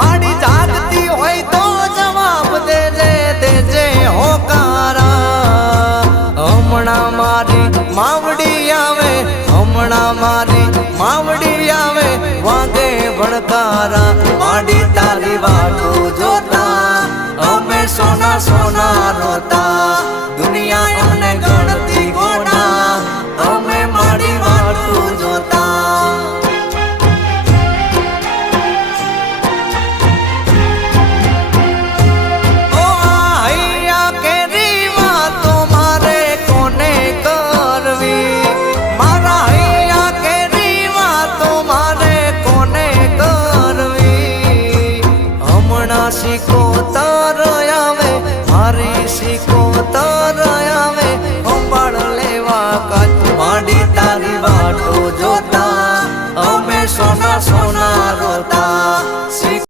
માડી જાગતી હોય તો જવાબ દેજે હોકારા હમણાં મારી માવડી આવે હમણાં મારી માવડી આવે વાગે ભણકારા માડી તારી વાટું જોતા અમે સોના સોના રોતા દુનિયા અમને ગણતી ગોડા અમે માડી વાટું જોતા શીખો